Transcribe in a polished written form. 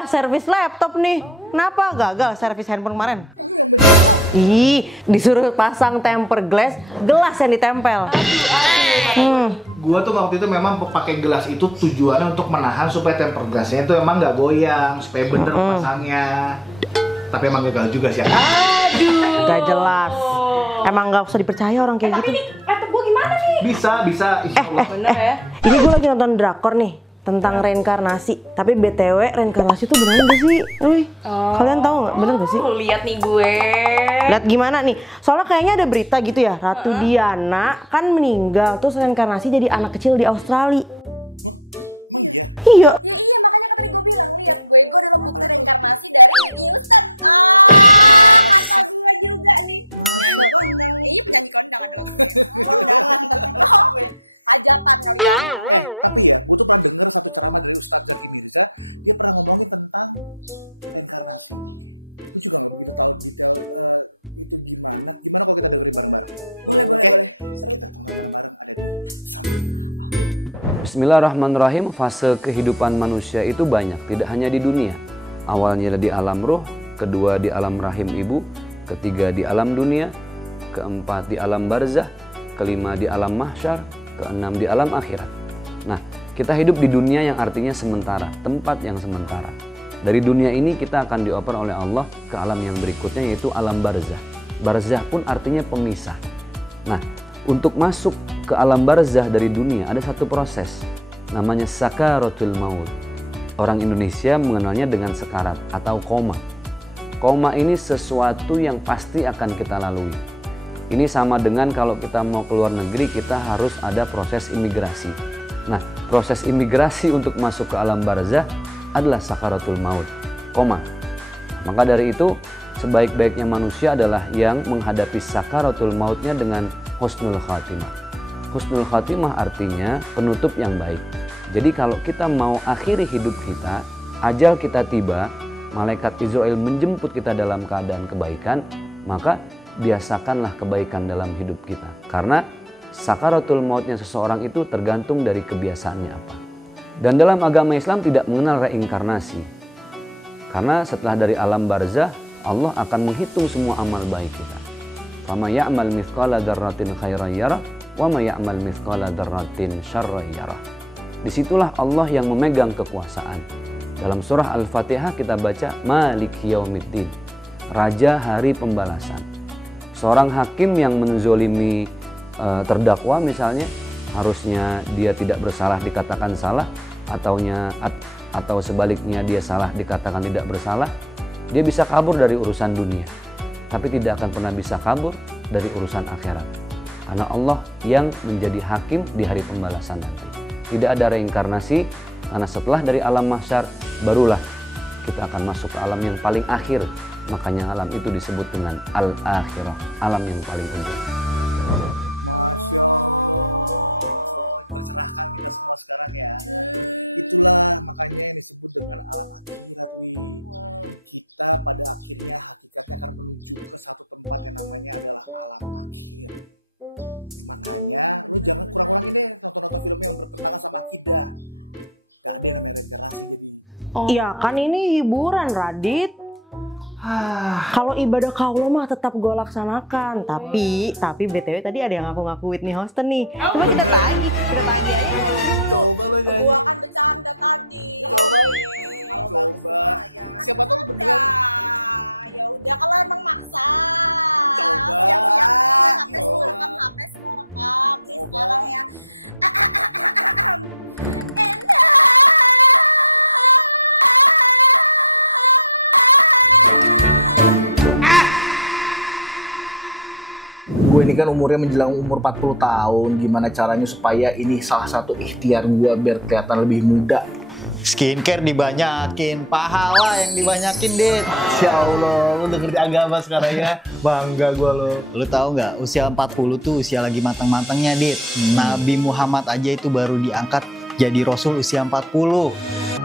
Abah servis laptop nih. Kenapa gagal servis handphone kemarin? Ih, disuruh pasang tempered glass, gelas yang ditempel. Gua tuh waktu itu memang pakai gelas itu tujuannya untuk menahan supaya tempered glassnya itu emang nggak goyang, supaya bener pasangnya. Tapi emang gagal juga sih. Aduh, gak jelas. Emang nggak usah dipercaya orang kayak gitu. Tapi ini laptop gue gimana nih? Bisa. Insya Allah. Bener ya? Ini gue lagi nonton drakor nih tentang reinkarnasi. Tapi BTW reinkarnasi itu beneran gak sih? Kalian tahu nggak? Bener gak sih? Lihat nih gue. Lihat gimana nih? Soalnya kayaknya ada berita gitu ya. Ratu Diana kan meninggal terus reinkarnasi jadi anak kecil di Australia. Iya. Bismillahirrahmanirrahim. Fase kehidupan manusia itu banyak, tidak hanya di dunia. Awalnya di alam ruh, kedua di alam rahim ibu, ketiga di alam dunia, keempat di alam barzah, kelima di alam mahsyar, keenam di alam akhirat. Nah, kita hidup di dunia yang artinya sementara, tempat yang sementara. Dari dunia ini kita akan dioper oleh Allah ke alam yang berikutnya, yaitu alam barzah. Barzah pun artinya pemisah. Nah, untuk masuk ke alam barzah dari dunia ada satu proses, namanya sakaratul maut. Orang Indonesia mengenalnya dengan sekarat atau koma. Koma ini sesuatu yang pasti akan kita lalui. Ini sama dengan kalau kita mau keluar negeri, kita harus ada proses imigrasi. Nah, proses imigrasi untuk masuk ke alam barzah adalah sakaratul maut, koma. Maka dari itu, sebaik-baiknya manusia adalah yang menghadapi sakaratul mautnya dengan husnul khatimah. Husnul khatimah artinya penutup yang baik. Jadi kalau kita mau akhiri hidup kita, ajal kita tiba, malaikat Israel menjemput kita dalam keadaan kebaikan, maka biasakanlah kebaikan dalam hidup kita. Karena sakaratul mautnya seseorang itu tergantung dari kebiasaannya apa. Dan dalam agama Islam tidak mengenal reinkarnasi. Karena setelah dari alam barzah, Allah akan menghitung semua amal baik kita. Fama ya'mal mithqala dzarratin khairan yarah wa ma ya'mal mithqala dzarratin syarran yarah. Disitulah Allah yang memegang kekuasaan. Dalam surah Al-Fatihah kita baca Maliki Yaumiddin, Raja Hari Pembalasan. Seorang hakim yang menzolimi terdakwa misalnya, harusnya dia tidak bersalah dikatakan salah, atau sebaliknya dia salah dikatakan tidak bersalah, dia bisa kabur dari urusan dunia, tapi tidak akan pernah bisa kabur dari urusan akhirat. Karena Allah yang menjadi hakim di hari pembalasan nanti. Tidak ada reinkarnasi, karena setelah dari alam mahsyar barulah kita akan masuk ke alam yang paling akhir. Makanya alam itu disebut dengan al-akhirah, alam yang paling ujung. Iya kan ini hiburan Radit. Kalau ibadah kaulah mah tetap gue laksanakan. Tapi BTW tadi ada yang ngaku Whitney Houston nih. Coba kita tagih aja dulu. Gue ini kan umurnya menjelang umur 40 tahun. Gimana caranya supaya ini salah satu ikhtiar gue biar kelihatan lebih muda? Skincare dibanyakin, pahala yang dibanyakin, Dit. Ya Allah, lu udah ngerti agama sekarang ya. Bangga gue lo. Lu tahu nggak, usia 40 tuh usia lagi matang-matangnya, Dit. Nabi Muhammad aja itu baru diangkat jadi Rasul usia 40.